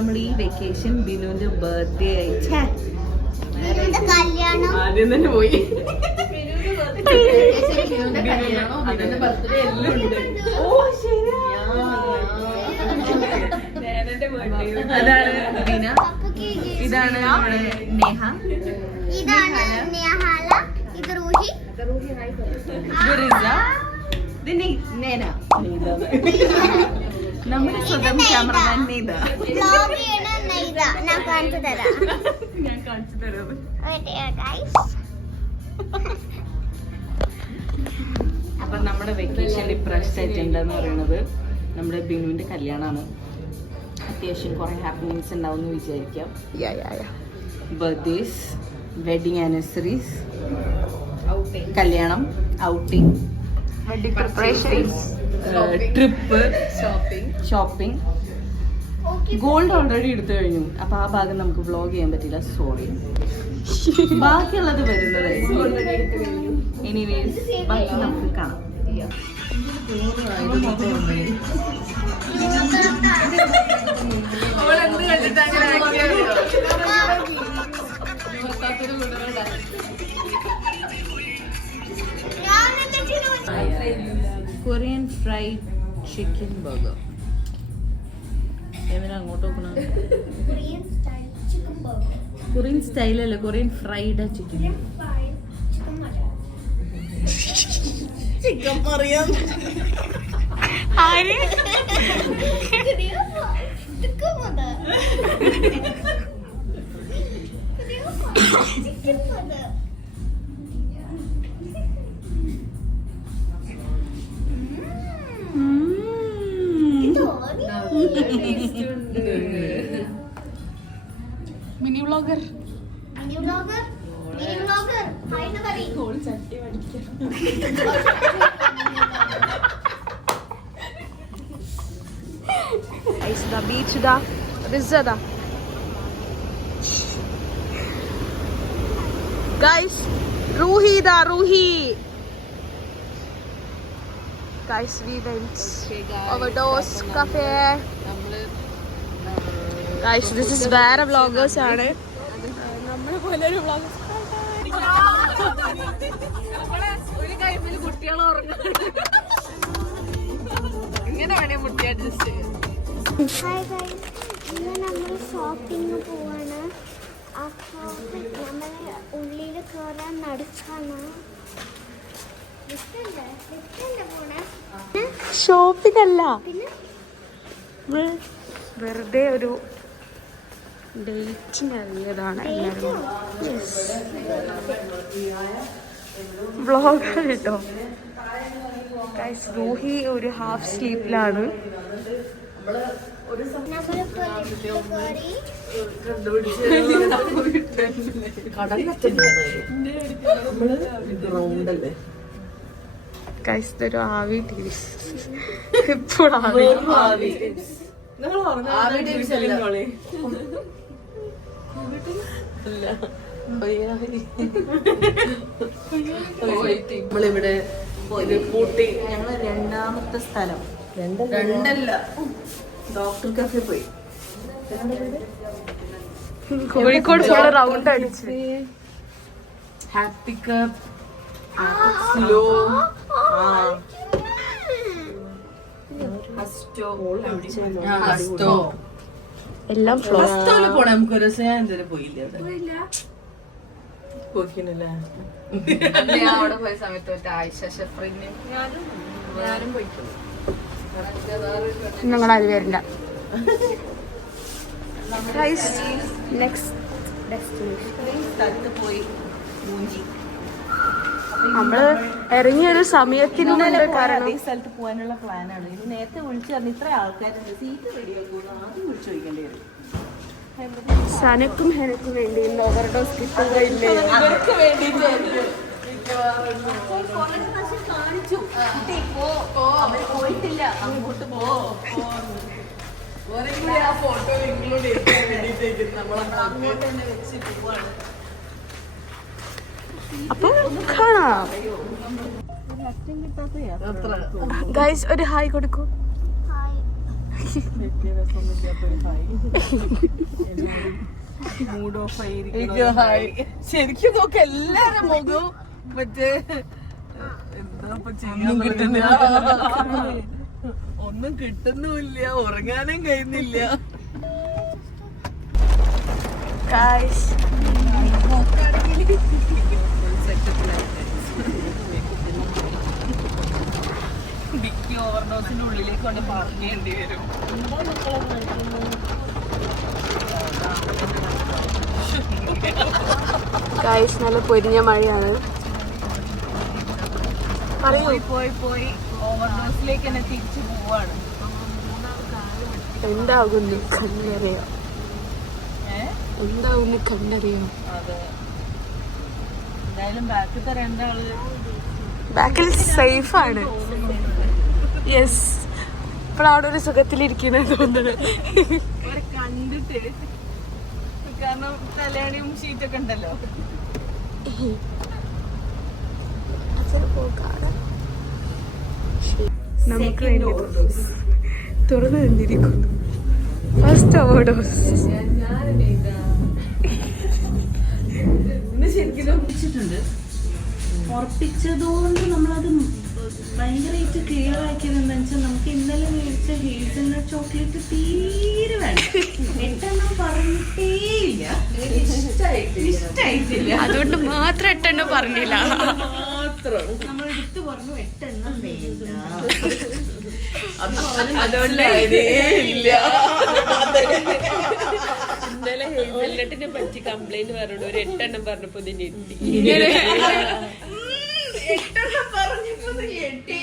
നമ്മൾ ഈ vacation ബിനുവിന്റെ birthday ആദ്യം തന്നെ പോയി. അതാണ് ബിന, ഇതാണ് നമ്മുടെ നേഹ, ഇത് റൂഹി, ഇത് നേന, നമ്മുടെ സ്വന്തം ക്യാമറമാൻ നെയ്ത. ഞാൻ കാണിച്ചു തരാം. ഞാൻ കാണിച്ചു തരാം. അപ്പൊ നമ്മുടെ വെക്കേഷനിൽ ഇപ്രാവശ്യത്തെ അജണ്ട എന്ന് പറയുന്നത് നമ്മുടെ ബിനുവിന്റെ കല്യാണമാണ്. അത്യാവശ്യം കുറെ ഹാപ്പനിങ്സ് ഉണ്ടാവും എന്ന് വിചാരിക്കാം. ബർത്ത്ഡേസ്, വെഡിങ് ആനിവേഴ്സറീസ്, കല്യാണം, outing, trip, shopping. Gold already എടുത്തു കഴിഞ്ഞു. അപ്പൊ ആ ഭാഗം നമുക്ക് വ്ലോഗ് ചെയ്യാൻ പറ്റില്ല, സോറി. ബാക്കിയുള്ളത് വരുന്നത് എനിവേസ് ബാക്കി നമുക്ക് കാണാം. Korean fried chicken burger. എങ്ങനെ അങ്ങോട്ട് നോക്കണം? കൊറിയൻ സ്റ്റൈലല്ല, കൊറിയൻ ഫ്രൈഡ് ചിക്കൻ. ചിക്കൻ പറയാം. Mini vlogger. ബീച്ച് ഇതാ, റിസദാ ഗൈസ്. റൂഹി ഇതാ, Roohi. Guys, we went overdose cafe. Guys, this is where vloggers ആണ്. നമ്മളെ പോലെ ഒരു vloggers. ഒരു കൈമിൽ കുട്ടികൾ ഉറങ്ങുന്നു. ഇങ്ങനെ വേണേ മുട്ടി അഡ്ജസ്റ്റ് ചെയ്യാം. ഹായ് ഗൈസ്, ഇന്ന് നമ്മൾ ഷോപ്പിംഗ് പോവാണ്. അപ്പോൾ നമ്മൾ ഉള്ളിൽ കയറാൻ നടക്കാണ്. ഷോപ്പിംഗ് അല്ല, വെറുതെ ഒരു ഡേറ്റിന് ഇറങ്ങിയതാണ് എല്ലാവരും. വ്ളോഗർ കേട്ടോ ഗൈസ്. റൂഹി ഒരു ഹാഫ് സ്ലീപ്പിലാണ്. ഗൈസ് ഇതൊരു ആവി ടീവീസ്. ഇപ്പോൾ ആവി നമ്മളിവിടെ പൂട്ടി. ഞങ്ങള് രണ്ടാമത്തെ സ്ഥലം, രണ്ടല്ല, ഡോക്ടർ കഫേ പോയി. കോഴിക്കോട് ഫുള്ള് റൗണ്ട് അടിച്ച്. ഹാപ്പി കപ്പ്, സ്ലോ, എല്ലാം പോണേ. നമുക്ക് ഒരു ദിവസം ഞാൻ എന്തിനും പോയില്ലേ പോയില്ലേ? അവിടെ പോയ സമയത്ത് ആയിഷ ഷെഫ്രിനും ഞാനും പോയിട്ടുണ്ട്. ഞങ്ങൾ അത് വരില്ല. നെക്സ്റ്റ് ഡെസ്റ്റിനേഷൻ പോയി മൂഞ്ചി. നമ്മള് ഇറങ്ങിയൊരു സമയത്തിനുള്ളിൽ കാരണം ഈ സ്ഥലത്ത് പോകാനുള്ള പ്ലാനാണ്. ഇത് നേരത്തെ വിളിച്ചു പറഞ്ഞു ഇത്ര ആൾക്കാരുണ്ട്, സീറ്റ് റെഡിയാക്കുന്നു, ആദ്യം വിളിച്ചു ചോദിക്കേണ്ടി വരും. സനക്കും ഹെനക്കും വേണ്ടി ഓവർഡോസ് കിട്ടുകയില്ലേ? പോയിട്ടില്ല, അങ്ങോട്ട് പോ. ഫോട്ടോ ഇൻക്ലൂഡ് ചെയ്യാൻ വേണ്ടിട്ടേക്ക് നമ്മളങ്ങോട്ട് തന്നെ വെച്ച് പോവാണ്. അപ്പൊ കാണാം. ഗൈസ് ഒരു ഹായ് കൊടുക്കൂ. മൂഡ് ഓഫ് ആയിരിക്കും. ശരിക്കും നോക്ക് എല്ലാരും മുഖവും മറ്റേ ഒന്നും കിട്ടുന്നുമില്ല, ഉറങ്ങാനും കഴിയുന്നില്ല. ഡിക്കി ഓവർഡോസിന്റെ ഉള്ളിലേക്ക് കൊണ്ട് പാർക്ക് ചെയ്യേണ്ടി വരും. ഗൈസ് നല്ല പൊരിഞ്ഞ മഴയാണ്. പോയി ഓവർഡോസിലേക്ക് തന്നെ തിരിച്ചു പോവാണ്. എന്താകുന്നു കണ്ടറിയാം, എന്താകുന്നു കണ്ടറിയാം. അതെ, എന്തായാലും ബാക്കിത്തെ രണ്ടാള് ബാക്കിൽ സേഫാണ്. യെസ്, ഇപ്പോഴവിടെ ഒരു സുഖത്തിലിരിക്കുന്നത് തോന്നുന്നത്. അവരെ കണ്ടിട്ട്, കാരണം തലയാണിയും ഷീറ്റൊക്കെ ഉണ്ടല്ലോ. നമുക്ക് വേണ്ടി തുറന്നു നിന്നിരിക്കുന്നു. First overdose. ഉറപ്പിച്ചതുകൊണ്ട് നമ്മളത് ഭയങ്കരമായിട്ട് ക്ലിയർ ആക്കിയത് എന്താ വെച്ചാൽ നമുക്ക് ഇന്നലെ മേടിച്ച ഹേസൽനട്ട് ചോക്ലേറ്റ് തീരെ വേണ്ട. 8 പറഞ്ഞിട്ടേയില്ല, ഇഷ്ടായിട്ടില്ല. അതുകൊണ്ട് മാത്രം 8 പറഞ്ഞില്ല. മാത്രം നമ്മൾ എടുത്തു പറഞ്ഞു 8 വേണ്ട. അതുകൊണ്ട് ഇല്ല. ഇന്നലെ ഹേസൽനട്ടിനെ പറ്റി കംപ്ലൈന്റ് പറഞ്ഞു, ഒരു 8 പറഞ്ഞപ്പോ ഇതിന് 8 പറഞ്ഞപ്പോ ഞെട്ടി.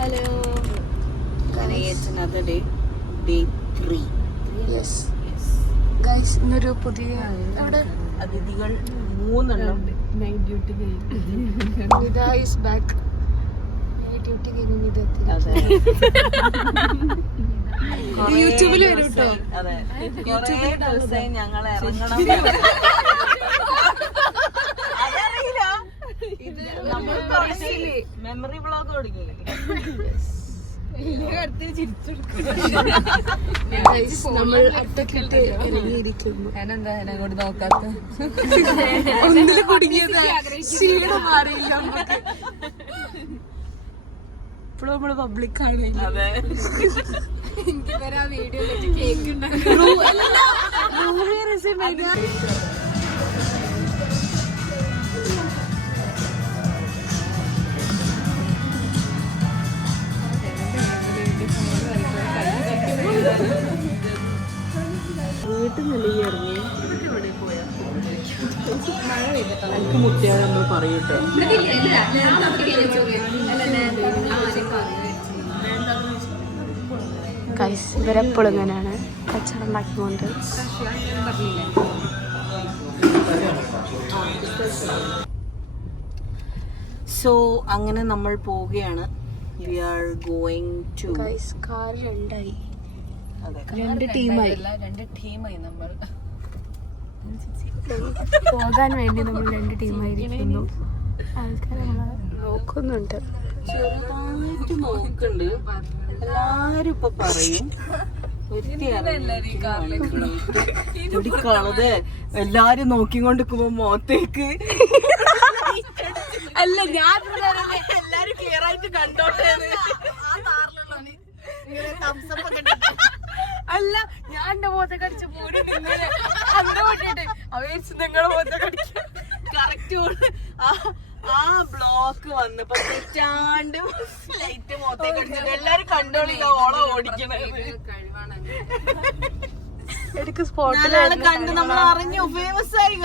Hello Day 3. യെസ് ഗൈസ്, ഇന്നൊരു പുതിയ അതിഥികൾ 3 night duty Nita is back. Night duty കഴിഞ്ഞ് നിത യൂട്യൂബിൽ വരും കേട്ടോ. അതെ, കുറേ ദിവസമായി ഞങ്ങൾ ഇറങ്ങണം. അതറിയില്ല, ഇത് നമ്മൾ മെമ്മറി വ്ളോഗ് തുടങ്ങി. നമ്മൾ അട്ടക്കിട്ട് ഇറങ്ങിയിരിക്കുന്നു. ഞാനെന്താ അങ്ങോട്ട് നോക്കാത്ത? ഒന്നില് കുടുങ്ങിയത് ക്ഷീണം മാറിയില്ല നമുക്ക്. ഇപ്പോഴും നമ്മള് പബ്ലിക്കാണ്. അതെ, എനിക്ക് വരാ വീഡിയോ കേക്ക് വീട്ടിൽ നിന്ന് ഇറങ്ങി എനിക്ക് മുട്ടിയാൽ നമ്മൾ പറയൂട്ടോ. ഗൈസ്, ഇവരെപ്പോഴും ഇങ്ങനെയാണ് കച്ചവടം ഉണ്ടാക്കിക്കൊണ്ട്. സോ അങ്ങനെ നമ്മൾ പോവുകയാണ്. We are going to. Guys, car രണ്ടായി, അതെ, 2 ടീമായി. 2 ടീമായി നമ്മൾ പോകാൻ വേണ്ടി നമ്മൾ 2 ടീമായിരിക്കുന്നു. ആൾക്കാർ നമ്മളെ നോക്കുന്നുണ്ട്. ചെറുതായിട്ട് നോക്കുന്നുണ്ട്. എല്ലാരും ഇപ്പൊ പറയും കളത് എല്ലാരും നോക്കിക്കൊണ്ടിരിക്കുമ്പോ മുഖത്തേക്ക് അല്ല, ഞാൻ എല്ലാരും ക്ലിയർ ആയിട്ട് കണ്ടോട്ടെ. അല്ല, ഞാൻ എന്റെ മുഖത്തെ കടിച്ച പോരും അന്തോട്ടിട്ട് അവരിച്ച് നിങ്ങളെ മുഖത്തെ കടിക്കും. കറക്റ്റ് ആ ബ്ലോക്ക് വന്നപ്പോ തെറ്റാണ്ട് ലൈറ്റ് മുഖത്തേക്ക് അടിച്ചിട്ട് എല്ലാരും കണ്ടോളില്ല ഓളെ ഓടിക്കണത്. എനിക്ക് സ്പോട്ടിൽ കണ്ട് നമ്മൾ അറിഞ്ഞു, ഫേമസ് ആയി.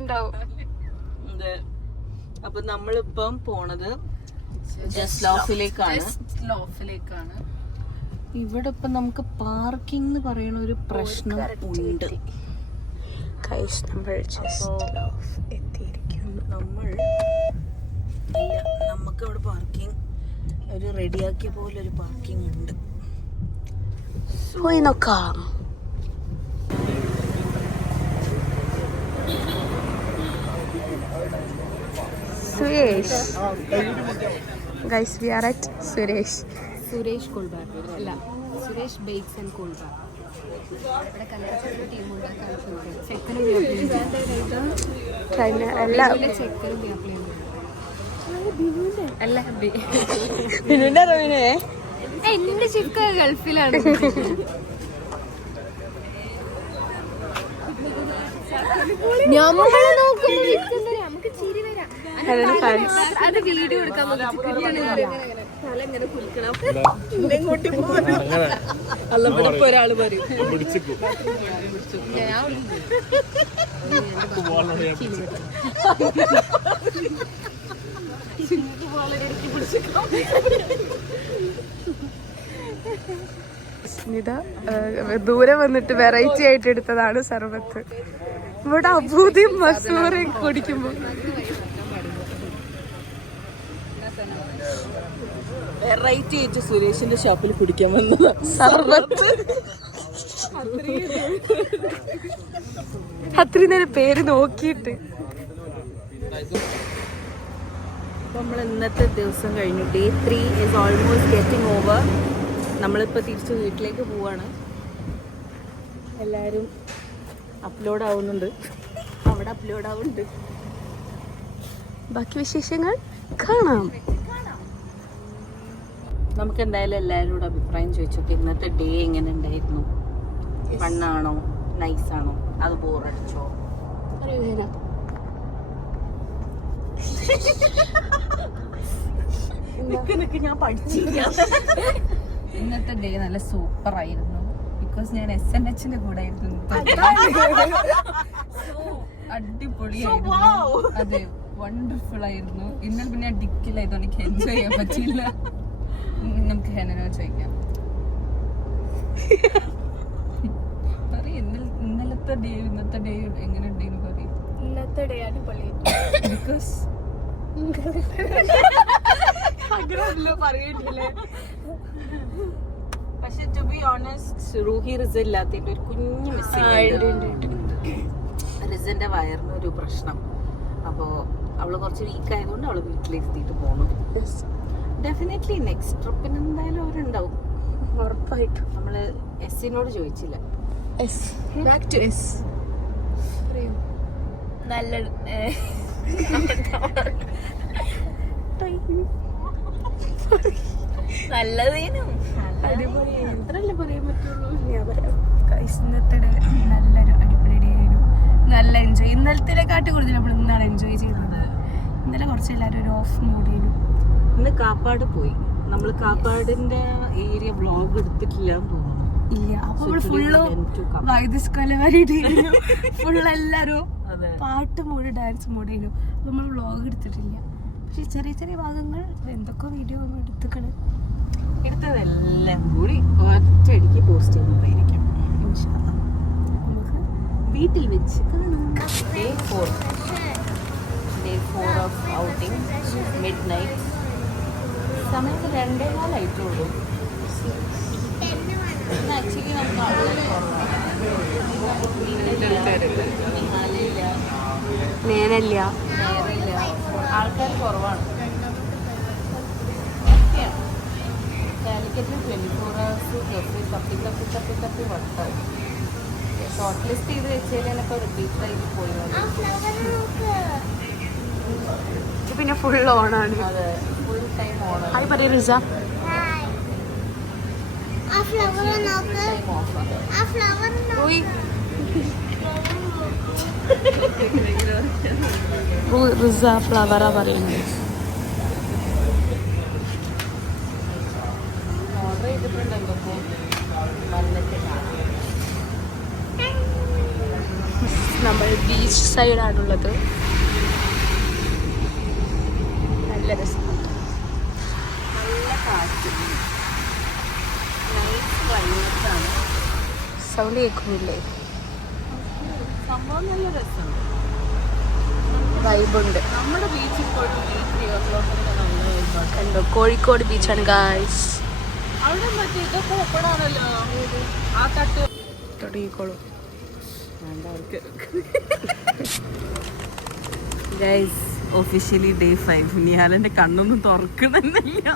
ഉണ്ടാവും. അപ്പൊ നമ്മളിപ്പം പോണത് ജസ്റ്റ് ലോഫിലേക്കാണ്. ഇവിടെ ഇപ്പൊ നമുക്ക് പാർക്കിംഗ് എന്ന് പറയുന്ന ഒരു പ്രശ്നം ഉണ്ട്. നമ്മൾ എത്തിയിരിക്കുന്നു. നമ്മൾ നമുക്ക് അവിടെ പാർക്കിംഗ് ഒരു റെഡിയാക്കിയ പോലെ ഒരു പാർക്കിംഗ് ഉണ്ട്. പോയി നോക്കാം. Suresh guys, we are at Suresh cool bar അല്ല, Suresh bakes and cool bar. ഇവിടെ കല്യാണത്തിന് ടീമുണ്ട്, ചെക്കനും എല്ലാം ചെക്കനും അല്ല ബിനുവിന്റെ റോവിനെ എന്റെ ചിക്ക ഗൾഫിലാണ്. നമ്മളെ നോക്കുമ്പോ നമുക്ക് ചിരി വരാം. അത് വീഡിയോ എടുക്കാൻ ഒരാള് പറയും സ്മിത ദൂരെ വന്നിട്ട് വെറൈറ്റി ആയിട്ട് എടുത്തതാണ് സർബത്ത്. ഇവിടെ അബൂദിയും മസൂറയും കുടിക്കുമ്പോ വെറൈറ്റി ആയിട്ട് സുരേഷിന്റെ ഷോപ്പിൽ കുടിക്കാൻ വന്നതാ സർബത്ത്. അത്രയും നേരം പേര് നോക്കിയിട്ട്. നമ്മൾ ഇന്നത്തെ ദിവസം കഴിഞ്ഞു. Day 3 is almost getting over. നമ്മളിപ്പോൾ തിരിച്ച് വീട്ടിലേക്ക് പോവാണ്. എല്ലാവരും അപ്ലോഡ് ആവുന്നുണ്ട്, അവിടെ അപ്ലോഡ് ആവുന്നുണ്ട്. ബാക്കി വിശേഷങ്ങൾ കാണാം. നമുക്ക് എന്തായാലും എല്ലാവരോടും അഭിപ്രായം ചോദിച്ചോക്കെ. ഇന്നത്തെ ഡേ എങ്ങനെ ഉണ്ടായിരുന്നു? ഫണ്ണാണോ, നൈസാണോ, അത് ബോറടിച്ചോ? ഞാൻ പഠിച്ചില്ല. ഇന്നത്തെ ഡേ നല്ല സൂപ്പർ ആയിരുന്നു. ബിക്കോസ് ഞാൻ SNHന്റെ കൂടെ ആയിരുന്നു. അടിപൊളിയായിരുന്നു. അതെ, വണ്ടർഫുൾ ആയിരുന്നു. ഇന്നലെ പിന്നെ ഡിക്കിലായതുകൊണ്ട് എനിക്ക് എൻജോയ് ചെയ്യാൻ പറ്റില്ല. നമുക്ക് ഹെനനോട് ചോദിക്കാം. ഇന്നലത്തെ ഡേ ഇന്നത്തെ ഡേ എങ്ങനെ ഉണ്ടെന്ന് പറയും. ഇന്നത്തെ ഡേ അടിപൊളി. ബിക്കോസ് പക്ഷെ ടു ബി ഓണസ്റ്റ് റൂഹി റിസ ഇല്ലാത്തതിന്റെ ഒരു കുഞ്ഞു മിസ്സിംഗ്. റിസന്റെ വയറിന് ഒരു പ്രശ്നം. അപ്പോ അവള് കുറച്ച് വീക്ക് ആയതുകൊണ്ട് അവള് വീട്ടിലെത്തിയിട്ട് പോണു. ഡെഫിനറ്റ്ലി നെക്സ്റ്റ് ട്രിപ്പിന് എന്തായാലും അവരുണ്ടാവും ഉറപ്പായിട്ടും. നമ്മള് എസ്സിനോട് ചോദിച്ചില്ല. നല്ല നല്ലതേനും അത്രല്ലേ പറയാൻ പറ്റുള്ളൂ. ഞാൻ പറയാം. ഇന്നത്തെ നല്ലൊരു അടിപൊളി ഡേ ആയിരുന്നു. നല്ല എൻജോയ്. ഇന്നലത്തെ കൂടുതൽ നമ്മൾ ഇന്നാണ് എൻജോയ് ചെയ്തത്. ഇന്നലെ കുറച്ച് എല്ലാവരും ഒരു ഓഫ് മൂഡിലും. ഇന്ന് കാപ്പാട് പോയി. നമ്മൾ കാപ്പാടിന്റെ ഏരിയ വ്ളോഗ് എടുത്തിട്ടില്ല എന്ന് തോന്നുന്നു. ഇല്ല, അപ്പോൾ ഫുള്ള് വൈദ്യുസ്കലവരിയിലും ഫുള്ള് എല്ലാരും പാട്ട് മൂടി ഡാൻസ് മൂടിയിരുന്നു. അപ്പൊ നമ്മൾ വ്ളോഗ് എടുത്തിട്ടില്ല. പക്ഷെ ചെറിയ ചെറിയ ഭാഗങ്ങൾ എന്തൊക്കെ വീഡിയോ എടുത്തേക്കണ്. എടുത്തതെല്ലാം കൂടി ഒറ്റയടിക്ക് പോസ്റ്റ് ചെയ്യുന്നതായിരിക്കും. നമുക്ക് വീട്ടിൽ വെച്ച് കാണാം. Day 4 of outing, mid night. സമയത്ത് 2:15 ആയിട്ടുള്ളൂ. ആക്ച്വലി നമുക്ക് ആൾക്കാർ നേരല്ല, ആൾക്കാർ കുറവാണ്. കാലിക്കറ്റിൽ 24 hours തപ്പി വട്ടായി. ഷോർട്ട് ലിസ്റ്റ് ചെയ്ത് വെച്ചേക്കാനൊക്കെ റിപ്പീറ്റ് ആയിട്ട് പോയി. പിന്നെ ഫുൾ ഓണാണ്. അതെ, ഫുൾ ടൈം ഓണം. ഹായ് പറയൂ റിസ. റിസ ഫ്ലവറാ പറയുന്നത്. ഓർഡർ ചെയ്തിട്ടുണ്ടല്ലോ വന്നിട്ട് നമ്മൾ ബീച്ച് സൈഡാണുള്ളത്. നല്ല രസം, നല്ല കാറ്റ്, നൈസ് ക്ലൈമറ്റാണ്. സൗണ്ട് കേൾക്കുന്നില്ലേ? സംഭവം നല്ല രസമുണ്ട്. വൈബുണ്ട്. നമ്മുടെ ബീച്ച് ഇപ്പോഴും ഈ 3 o'clock നല്ല എന്തോ കോഴിക്കോട് ബീച്ചാണ് ഗായ്സ്. അവിടെ മറ്റേ ഇതൊക്കെ ഓപ്പൺ ആണല്ലോ, ആ തട്ട് തുടങ്ങിക്കോളൂ ഗൈസ്. Officially day 5. നിഹാലിന്റെ കണ്ണൊന്നും തുറക്കണമെന്നില്ല.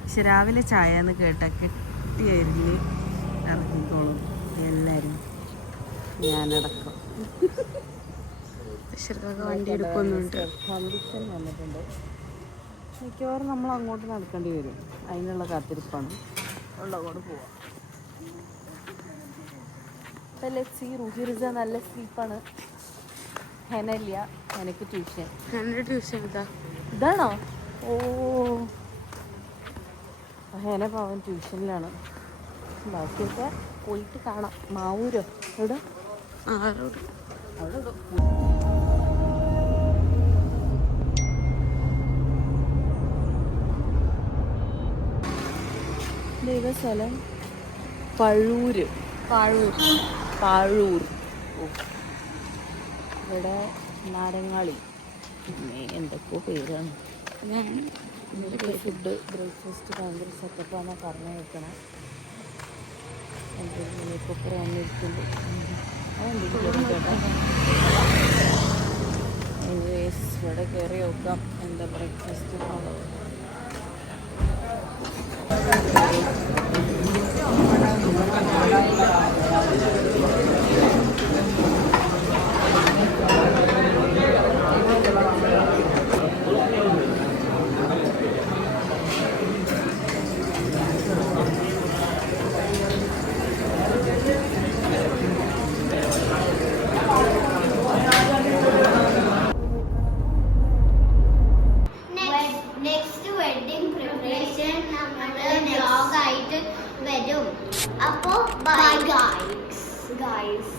പക്ഷെ രാവിലെ ചായ എന്ന് കേട്ട കെട്ടിയായിരുന്നു ഇറങ്ങിക്കോളും എല്ലാരും, ഞാനടക്കം. വണ്ടി എടുക്കുന്നുണ്ട്. കണ്ടീഷൻ വന്നിട്ടുണ്ട്. മിക്കവാറും നമ്മൾ അങ്ങോട്ട് നടക്കേണ്ടി വരും. അതിനുള്ള കാത്തിരിപ്പാണ്. അങ്ങോട്ട് പോവാം. ലസ്സി റൂഹി റിസ നല്ല സ്ലീപ്പാണ്. ഹെനല്ല, എനിക്ക് ട്യൂഷൻ. എൻ്റെ ട്യൂഷൻ ഇതാണോ? ഓ, ഹെന പാവൻ ട്യൂഷനിലാണ്. ബാക്കിയൊക്കെ പോയിട്ട് കാണാം. മാവൂരോ എവിടെ? അവിടെ ദൈവസ്ഥലം പഴൂര്. പാഴൂർ. ഇവിടെ നാരങ്ങാളി, പിന്നെ എന്തൊക്കെയോ പേരാണ്. ഫുഡ് ബ്രേക്ക്ഫാസ്റ്റ് ഭയങ്കര സെറ്റപ്പാണ് പറഞ്ഞു വെക്കണം. എന്തെങ്കിലും വന്നിരിക്കുന്നുണ്ട്. അതെന്തെങ്കിലും കേട്ടോ. ഇവിടെ കയറി നോക്കാം എന്താ ബ്രേക്ക്ഫാസ്റ്റ് എന്നുള്ളത്. നെക്സ്റ്റ് വെഡിങ് പ്രിപ്പറേഷൻ നമ്മുടെ വ്ലോഗ് ആയിട്ട് വരും. അപ്പോൾ ബൈ ഗൈസ്.